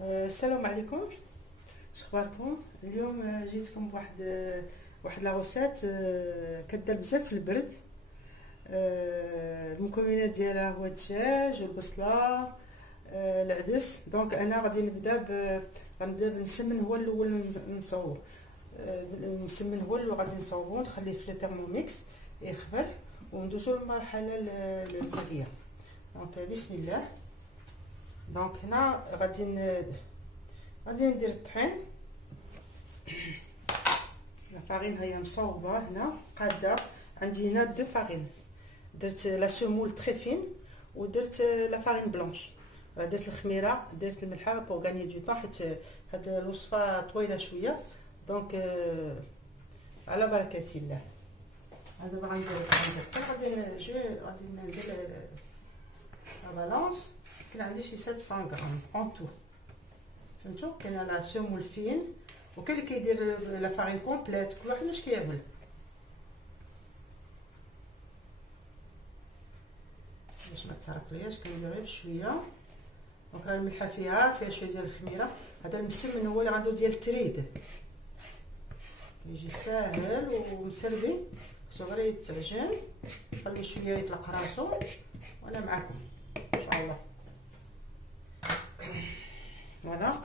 السلام عليكم. شخباركم؟ اليوم جيتكم بواحد لا روسيت كدار بزاف في البرد. المكونات ديالها هو الدجاج والبصله، العدس. دونك انا غادي غنبدا بالمسمن، هو الاول نصور. المسمن هو اللي غادي نصوبو، نخليه في الثرموميكس يخبر وندوزو للمرحله الثانيه. دونك بسم الله. دونك هنا غادي ندير الطحين. لا فارين هي مصوبه هنا قاده. عندي هنا دو فارين، درت لا سيمول تري فين ودرت لا فارين بلونش. درت الخميره، درت الملحه بور غاني دو طون، حيت هاد الوصفه طويله شويه. دونك على بركه الله. دابا غندير غادي ندير لا بالانس. كاين عندي شي 700 غرام اون تو، فهمتوا؟ كاين لا سيمول فين وكاين اللي كيدير لا فارين كومبليت، كل واحد واش كيعمل. باش ما تحرقلياش كندير غير بشويه. دونك راه الملحه فيها شويه ديال الخميره. هذا المسمن هو اللي غندير ديال التريد، يجي ساهل ومسربي، خصو غير يتعجن. خليه شويه يطلق راسو وانا معكم ان شاء الله. فوالا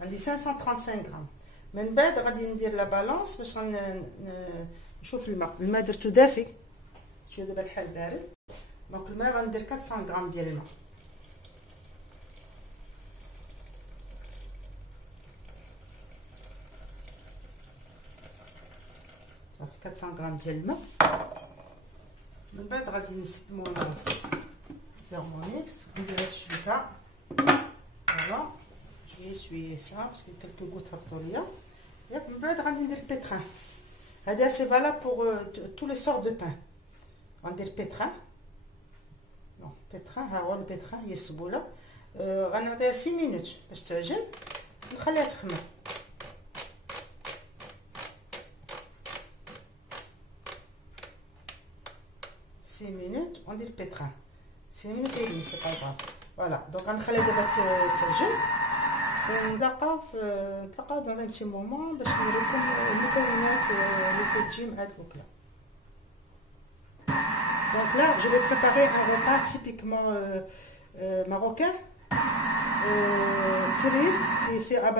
عندي 535 غرام. من بعد غادي ندير لا بالانس باش نشوف الماء درتو دافي شويه، دابا الحال بارد. دونك الماء غندير 400 غرام ديال الماء. صافي 400 غرام ديال الماء. من بعد غادي نسدمو الثرموميكس، ندير هاد الشويه. فوالا شويه صا باسكو كلكو غوت هبطوا ليا. ياك من بعد غادي ندير بيتران. هذا سي فالا بور تو لي سورت دو بان. غندير بيتران. نو بيتران، ها هو البيتران، هي السبوله. غنعطيها 6 مينوت باش تعجن، نخليها تخمر. سي مينوت وندير بيتران 6 مينوت اي دمي، سي با غاف. فوالا دونك غنخليها دابا تعجن ونتلاقاو dans un petit moment باش نوريكم المكونات اللي كتجي مع الأكلة. Donc là je vais préparer un repas typiquement marocain, trid, qui est fait à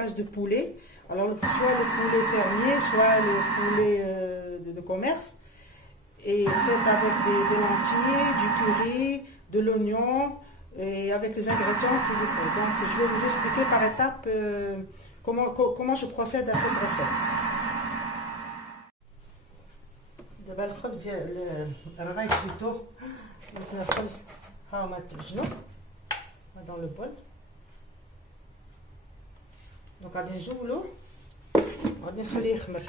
base de poulet. Alors soit le poulet fermier, soit le poulet de commerce, et fait avec des lentilles, du curry, de l'oignon, et avec les ingrédients qu'il lui faut. Donc je vais vous expliquer par étapes comment je procède à cette recette. دابا الخبز ديال الرغايف بلوتو، فيها الخبز ها هما تعجنوا دون لو بول. دونك غادي نجولو وغادي نخليه يخمر.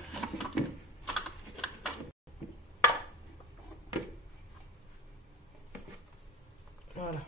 فوالا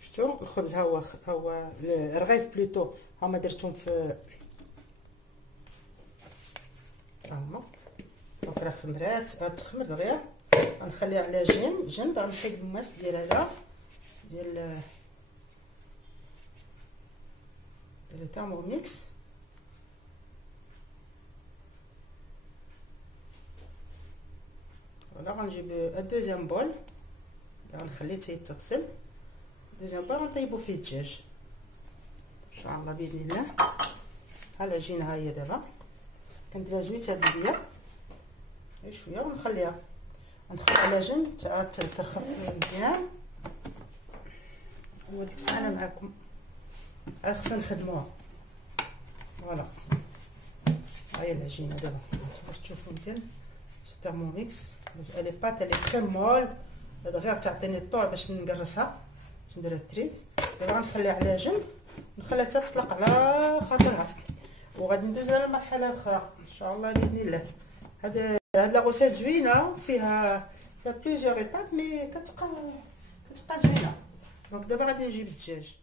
شفتوا الخبز، ها هو الرغيف بلوتو، هما درتهم في هما. دونك راه خمرات، غتخمر دغيا. غنخليها على جنب. غنحيد الماس ديال هذا ديال الثرموميكس. فوالا غنجيب الدوزيام بول، غنخليه حتى يتغسل. دوزيام بول غنطيبو فيه الدجاج ان شاء الله باذن الله. ها العجينه ها هي دابا كنديرها زويته بيديا غير شويه ونخليها على جنب ترخف مزيان. وديك الساعه انا معكم خصنا نخدموها. فوالا ها هي العجينه دابا باش تشوفوا مزيان. الثرموميكس لي بات لي تري مول، هذا غير تعطيني الطوع باش نقرصها، باش ندير التريد. دابا غنخليها على جنب نخليها تطلق على خاطرها. وغادي ندوز للمرحله الاخرى ان شاء الله باذن الله. هاد لا غوسيت زوينه فيها بليزيور ايتاب مي كتبقى زوينه. دونك دابا غادي نجيب الدجاج.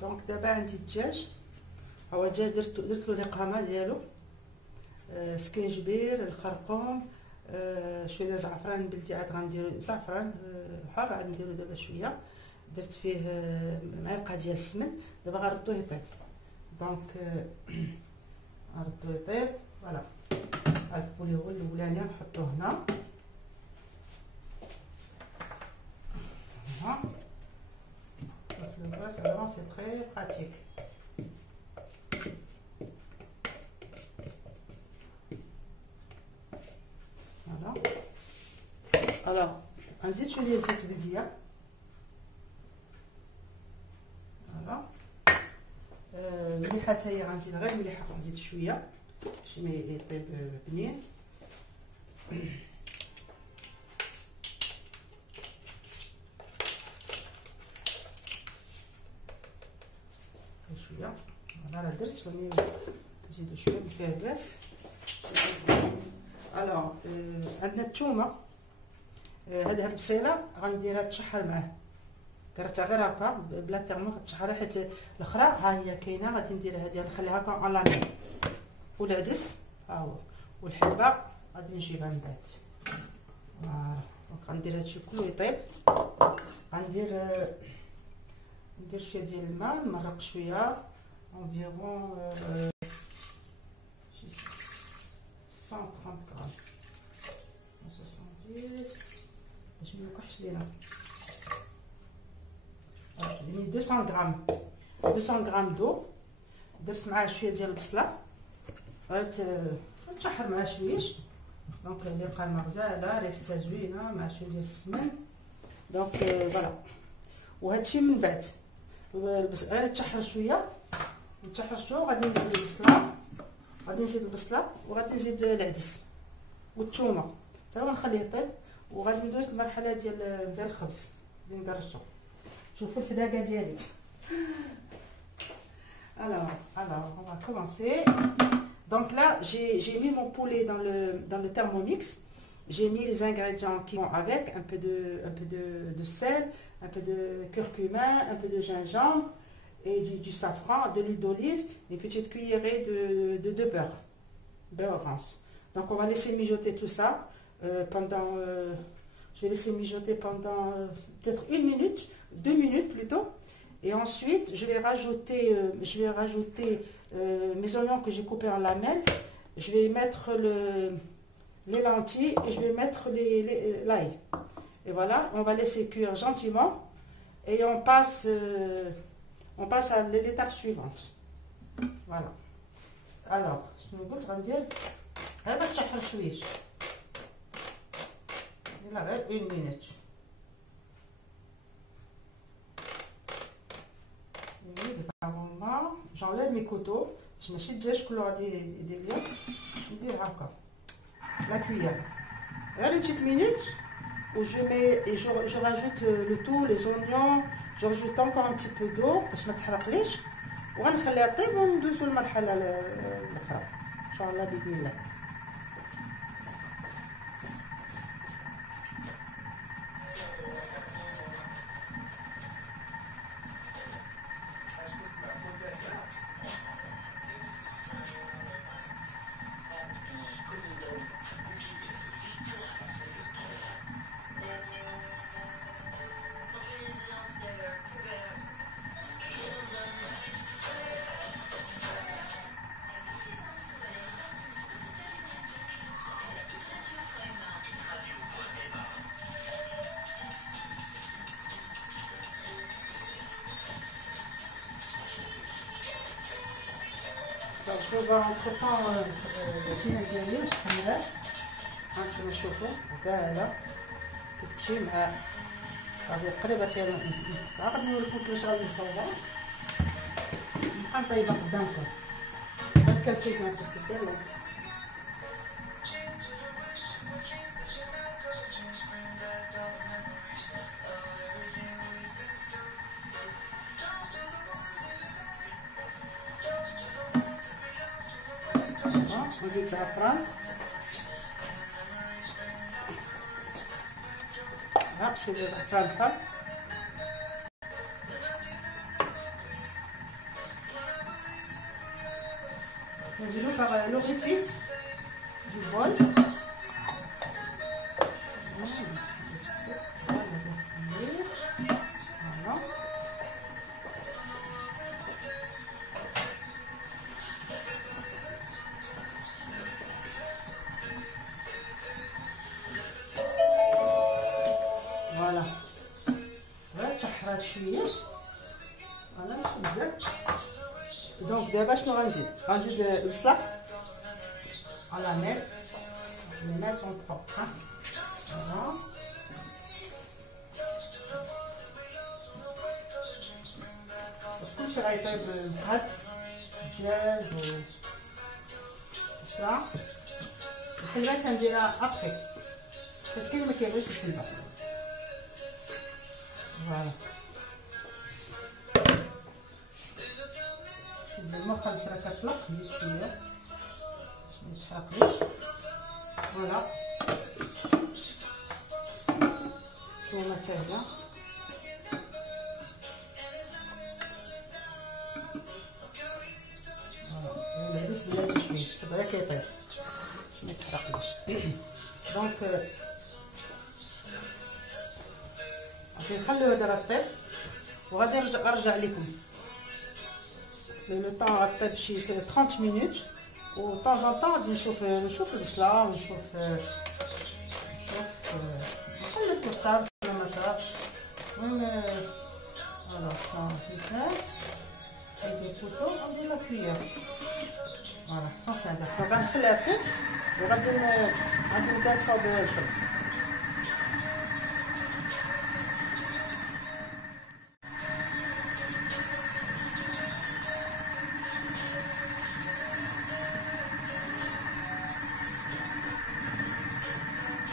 دونك دابا عندي الدجاج، هو الدجاج درت له الاقامه ديالو، سكينجبير، الخرقوم، شويه ديال زعفران بلدي، عاد غنديرو زعفران حار، عاد نديرو دابا شويه. درت فيه معلقه ديال السمن. دابا غنردوه يطيب. دونك غنردوه يطيب. فوالا البولي هو الاولاني نحطوه هنا. Voilà. Le bras, alors c'est très pratique. Voilà. Alors, نزيد شويه ديال زيت البلديه. فوالا. المليحه حتى هي غنزيد غير المليحه، غنزيد شويه باش ما يطيب بنين. شويه فوالا درت، وني نزيدو شويه بالفرباس. الوغ عندنا الثومه، هاد البصيله غنديرها تشحر معاه، درتها غير هكا بلا تيرمو غتشحر، حيت الاخرى ها هي كاينه غادي نديرها هادي نخليها هكا على مي. والعدس ها هو، والحلبه غادي نجيبها من بعد. فوالا دونك غندير هادشي كله يطيب. غندير شويه ديال الماء، نمرق شويه انفيرون 130 غرام 170 باش ما يوقعش لينا. يعني 200 غرام دو. درت معاه شويه ديال البصله، غتشحر معاه شويش. دونك الاقامه غزاله، ريحتها زوينه، مع شويه ديال السمن. دونك فوالا. وهادشي من بعد غير تشحر شويه، وغادي نزيد البصله، وغادي نزيد العدس والثومه حتى هو نخليه يطيب. وغادي ندوز المرحله ديال الخبز اللي نقرصو. شوفوا الحداقه ديالي. alors on va commencer. Donc là j'ai mis mon poulet dans le Thermomix. J'ai mis les ingrédients qui vont avec, un peu de sel, un peu de curcuma, un peu de gingembre et du safran, de l'huile d'olive, une petite cuillerée de beurre rance. Donc on va laisser mijoter tout ça pendant, je vais laisser mijoter pendant peut-être 1 minute, 2 minutes plutôt. Et ensuite je vais rajouter mes oignons que j'ai coupés en lamelles. Je vais mettre les lentilles et je vais mettre l'ail. Et voilà, on va laisser cuire gentiment et on passe à l'étape suivante. Voilà. Alors, je vais vous dire, elle va تشحر شويش. Il reste 1 minute. J'enlève mes couteaux. Je me suis dit que l'on a des liens. Je vais dire la cuillère. Une petite minute où je rajoute le tout, les oignons. Je rajoute encore un petit peu d'eau parce que je ne تحرقليش. وغنخليها طيب وندوزو للمرحله الاخرى ان شاء الله باذن الله. Donc je vais voir entre-temps الكينه ديالي واش حمرات. هانتوما شوفوا فوالا كتمشي مع صافي قريبه نقطعها. غادي نوريكم كيفاش غادي نصاوبها. نبقى نطيبها قدامكم. هاد كالكيزان سبيسيال. وزيت زعفران. ها شويه زعفران حار. نزيدو لو غيفيس du bol. فوالا غير تحرك شويه. فوالا ماشي بزاف. دونك دابا شنو غنزيد البصله على ميل ميل اون بروب. فوالا كلشي غيطيب بهاد الدجاج و البصله. الحلبه تنديرها ابخي حيت كاين اللي ما كيبغيش الحلبه. فوالا زعما خلص راه كطلق نزيد شويه باش ما يتحرقليش. فوالا الثومه حتى هي. فوالا الهريس بلاتي شويه دابا كيطيب باش ما يتحرقليش. دونك غادي نخليوها دابا طيب وغادي نرجع لكم. لو طون غطيب شي 30 مينوت و طون طون غادي نشوف البصله ونشوف نخلي الكرطاب ولا ما طرابش. المهم فوالا في الكاس هادي الكوطو ندير لا كويير. فوالا سون سامبل. دونك غنخليها طيب وغادي ندير بها الفرز.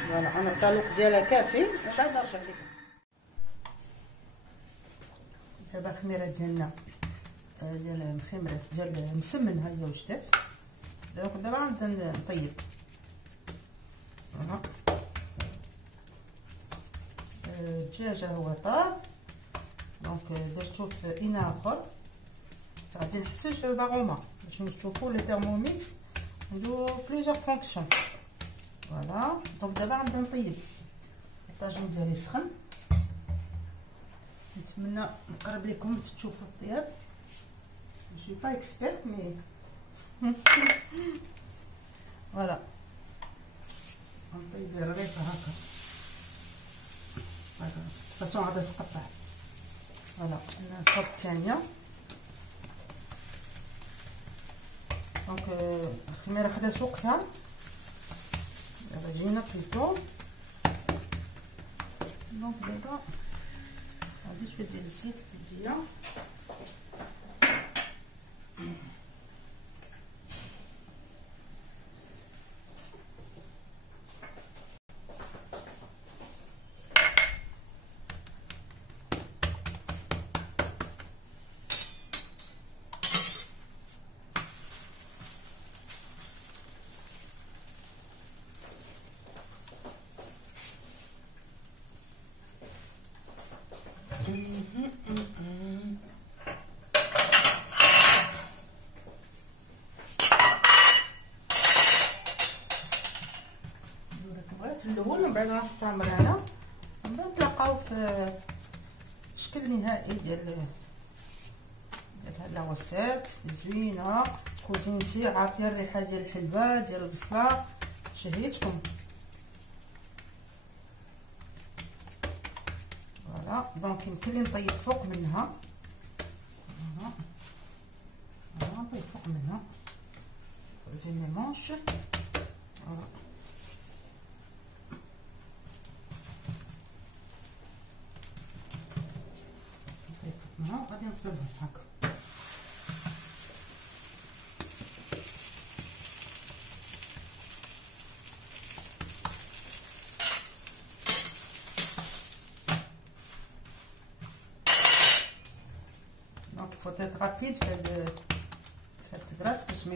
فوالا انا الطلوق ديالها كافي وبعد نرجع لكم. دابا الخميره ديالنا ديال مخمرات ديال مسمن ها هي وجدات. دابا غنبدا نطيب. فوالا الدجاج هو طاب. دونك درتو في اناء اخر. غادي نحتاج باغوما باش نشوفوا لي تيرموميكس عنده بليزيور فونكسيون. فوالا دونك دابا غنبدا نطيب. الطاجين ديالي سخن. نتمنى نقرب لكم تشوفوا الطياب. جو سوي با اكسبيرت مي فوالا غنطيب رغيفه هكا فاصون غادي تقطع. فوالا الفوق الثانيه. دونك الخميره خدات وقتها. دابا جينا بلوطو. دونك دابا غادي شويه ديال الزيت في الديه. في الاول ومن بعد غنستعمر انا ومن بعد نتلاقاو في الشكل النهائي ديال هاد لاوسات زوينه. كوزينتي عاطيه الريحه ديال الحلبه ديال البصله. شهيتكم. فوالا دونك يمكن لي نطيب فوق منها. فوالا نطيب فوق منها في مي مونش. فوالا غادي نقلبها هكا. دونك فو تيت رابيد في هاد التكراس باش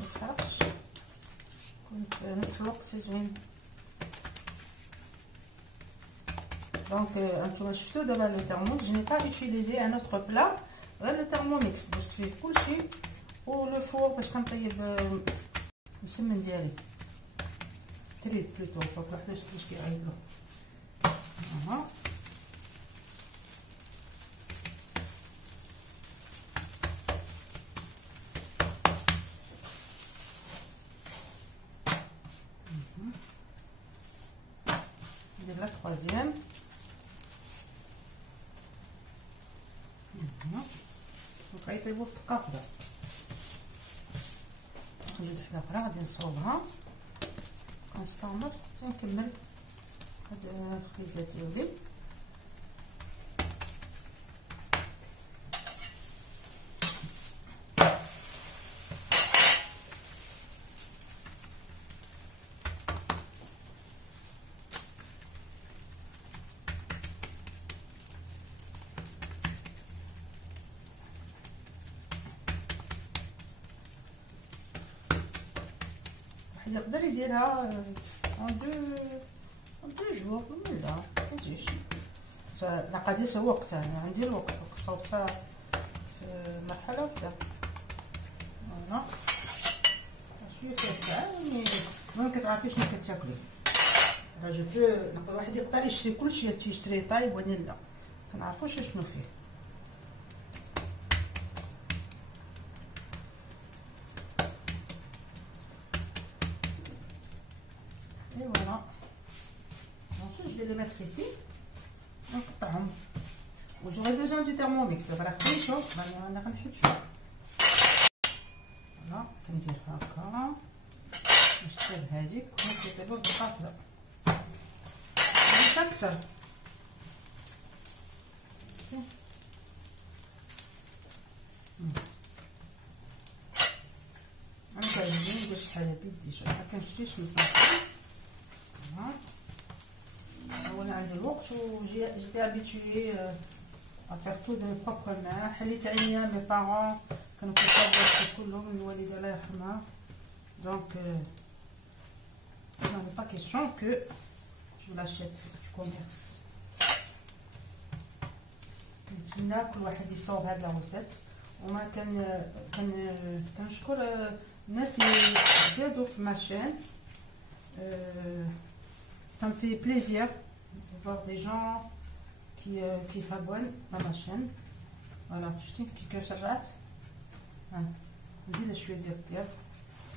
ميتحرقش. كنت في نفس الوقت زوين. دونك هانتوما شفتو دابا لو تيرموميكس جو ني با اوتيليزي ان اوتر بلا غير لو تيرموميكس درت فيه كلشي ولو فور باش كنطيب المسمن ديالي تريد بلوتو فوق واحد باش كيعيطلو. ها ندير لا troisième. غيطيبو في دقه وحده. نخرج وحده اخرى غادي نصوبها كنستمر ونكمل هاد الخبيزه ديالي. يقدر يديرها ان دو جور ولا متجيش. لا قاديس وقت يعني عندي الوقت صوبتها في مرحله وحده. فوالا شويه فيها ساعه ملي كتعرفي شنو كتاكلي. راه جو بو واحد يقدر يشري كلشي تيشري طايب ولكن لا كنعرفوش شنو فيه. Et voilà. Ensuite, je vais les mettre ici. نقطعهم. وجوغي besoin du thermomix. دابا راه خديت شوف انا غنحيد شوف. فوالا كندير هكا نشتغل هذيك ونكتبها بالقافله. هذه اكثر. انا كيعجبني ندير شحال بيدي شوف ما كنشريش مصافي. اولا عندي الوقت وجيتي ابيتوي افير تو دو مي بروبر مان. حليت عينيا مي بارون كانوا كيطيبوا كلهم الوالده الله يرحمها. دونك non pas question que je l'achète du commerce. نتمنى كل واحد يصاوب هاد لا روسيت وما كنشكر الناس اللي زادوا في ماشين. Ça me fait plaisir de voir des gens qui s'abonnent à ma chaîne. Voilà, je sais que ça rate. نزيد شويه ديال الطياب.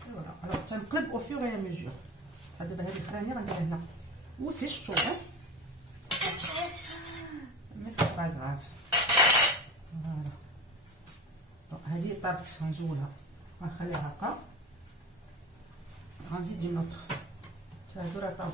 فوالا alors تنقلب au fur et à mesure. دابا هذه الفرانيه غنديرها هنا وسي شطو مي سي با غراف. فوالا هذه طابت غنزولها غنخليها هكا. غنزيد اون اوتر حتى هادو راه طابو.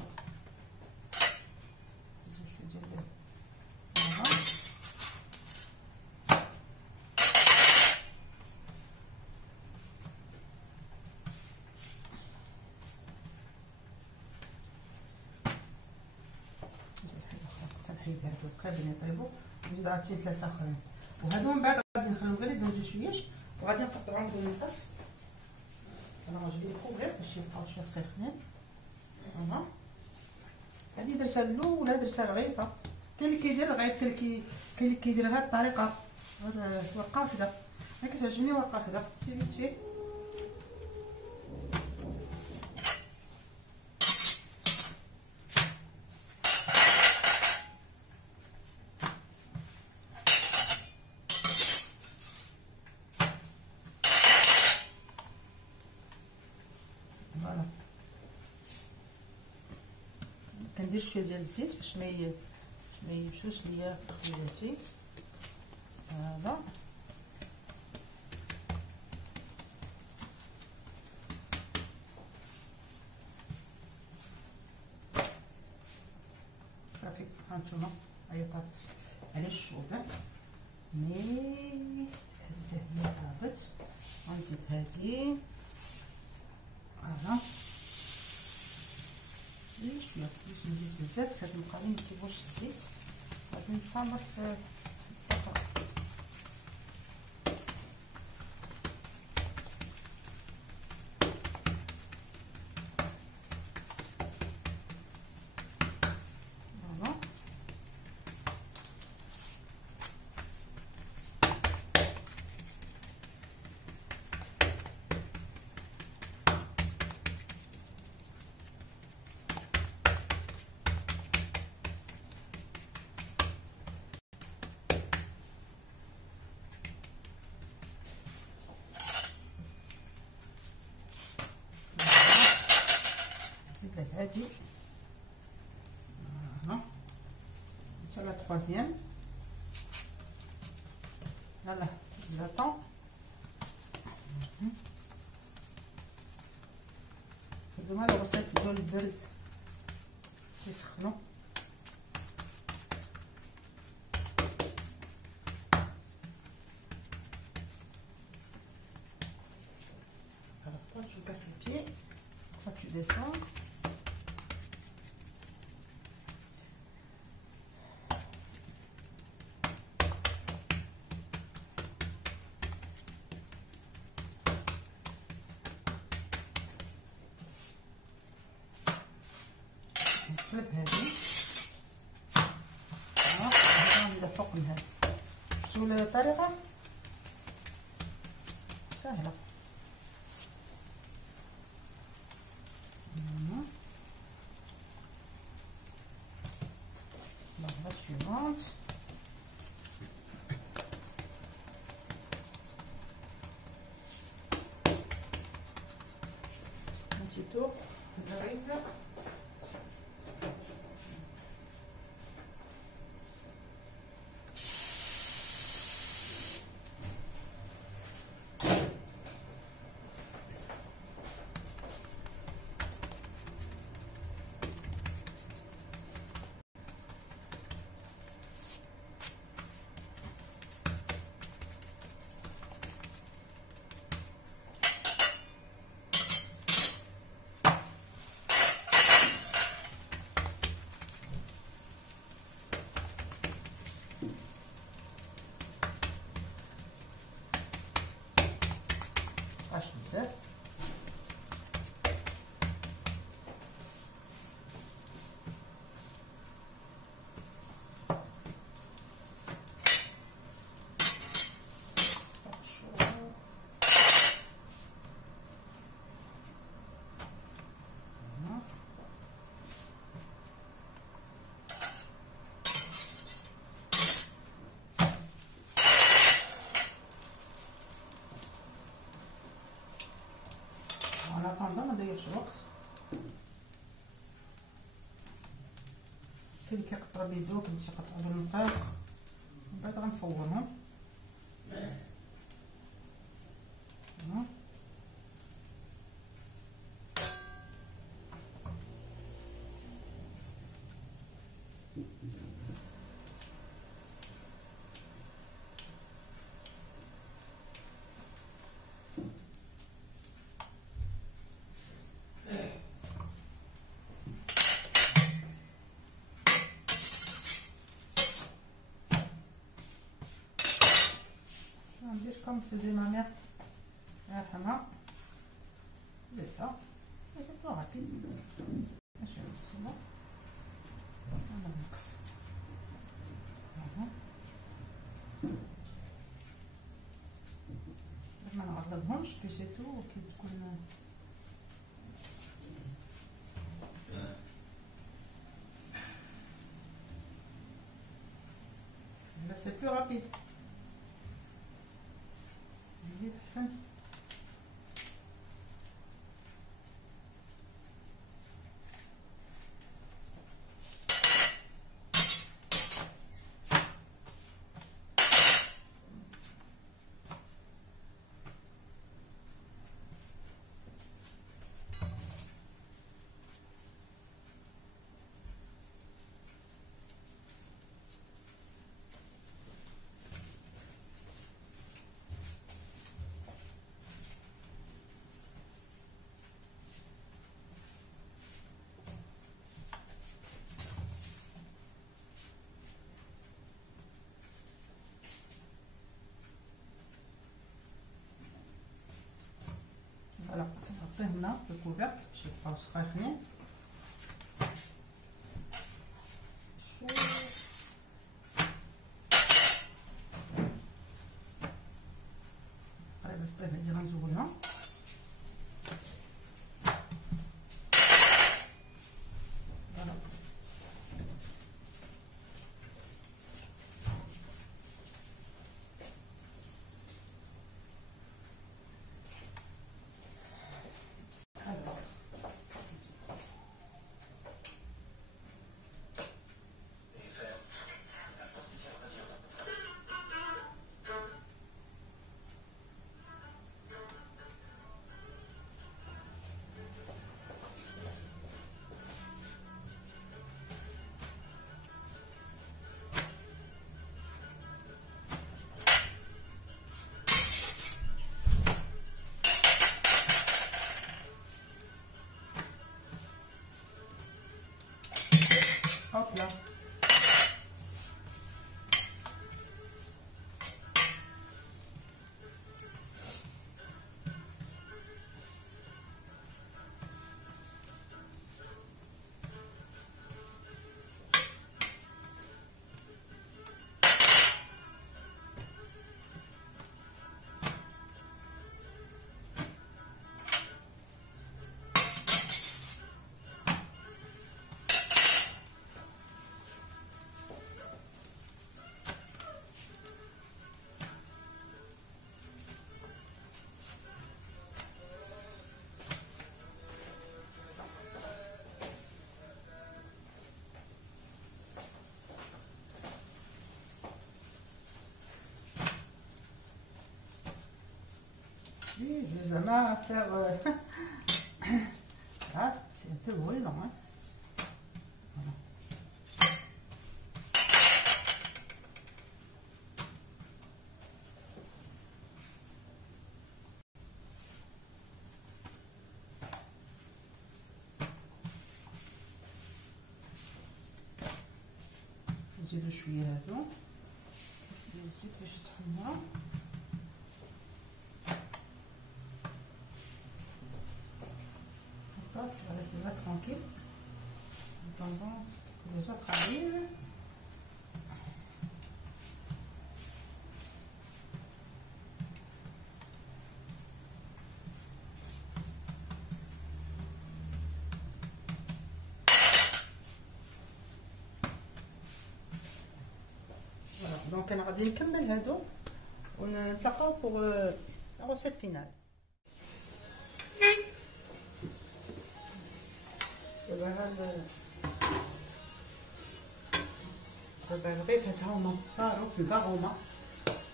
تنحيد هادو قابلين يطيبوا ونزيد عاوتاني 3 اخرين وهادو من بعد غادي نخليهم غير يبردوا شويش وغادي نقطعوهم بالمقص. انا غنجيب لي كوفير باش يبقاو شويه سخينين. فوالا هادي درتها اللو ولا درتها رغيفه. كاين اللي كيدير الغيف كاين اللي كيدير بهاد الطريقه غير ورقه وحده. انا كتعجبني ورقه وحده سي فيت في. فوالا كندير شويه ديال الزيت باش ما يبشوش ليا خبيزاتي. هذا صافي هانتوما هي طابت على الشوبه مي حتى هي طابت. غنزيد هادي فوالا شويه باش نزيد بزاف حتى نبقى لي مكيبوش الزيت. غادي نصامر في الفرن. هادي ها حتى لا تروازيام. فوالا جاتون هادوما لي غوسيت ديال البرد كيسخنوا. Alors toi tu casses les pieds, toi tu descends. نقلب هذه غنبدا فوق من هذا. شفتوا الطريقه سهله. la suivante. Un petit tour, j'arrive. بزاف طبعا ما ضيعش الوقت. اللي كيقطع بيدو كنتي قطعو بالمقاس ومن بعد غنفورهم. ندير comme faisait ma mère الله يرحمها. C'est ça, c'est plus rapide. ماشي بسيطة. هذا النقص. ما نعرضهمش بي سي تو كي تكون là c'est plus rapide. أحسن. فوالا نغطيه هنا بالكوفرت باش يبقاو سخاخنين. قريبه الطيب هادي غنزولها. فوالا Oui, je vais à faire. Là, c'est un peu brûlant. Hein. Voilà. نزيدو شويه هادو شويه زيت باش تحمر. Tu vas laisser là tranquille en attendant que les autres arrivent. Voilà, donc انا غادي نكمل هادو ونتلاقاو pour la recette finale. دابا الرغيف ها هما فارو في الباغوما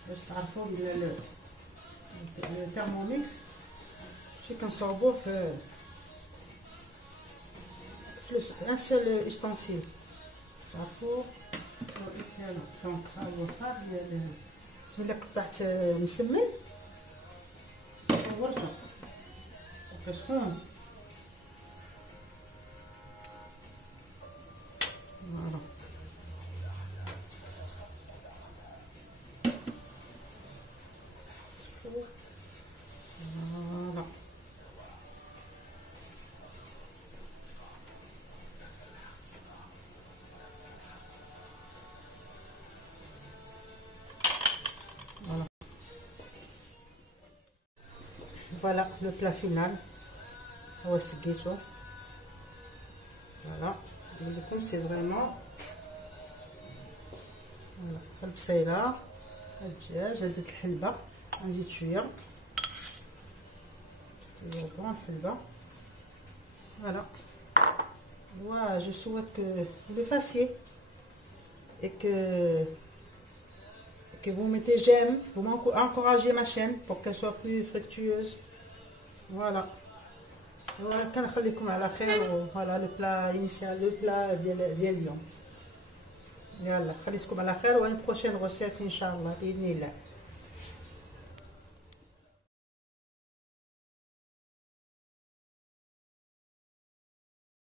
باش تعرفوا بلي الترموميكس كلشي كنصاوبوه في ان سول استونسيل تعرفوا ديالو. دونك ها هو الفار ديال بسم الله قطعت مسمن صورته وكسخون. Voilà. Voilà. Voilà. Voilà le plat final. هو سقيته. Voilà. C'est vraiment البصيله الدجاج. درت الحلبه غنزيد شويه الحلبه. Voilà. Moi je souhaite que vous le fassiez et que vous mettez j'aime, vous m'encouragez ma chaîne pour qu'elle soit plus fructueuse. Voilà. كنخليكم على خير. وفوالا لو بلا انيسيال لو بلا ديال اليوم. يلا خليتكم على خير وان بروشين روسيت ان شاء الله باذن الله.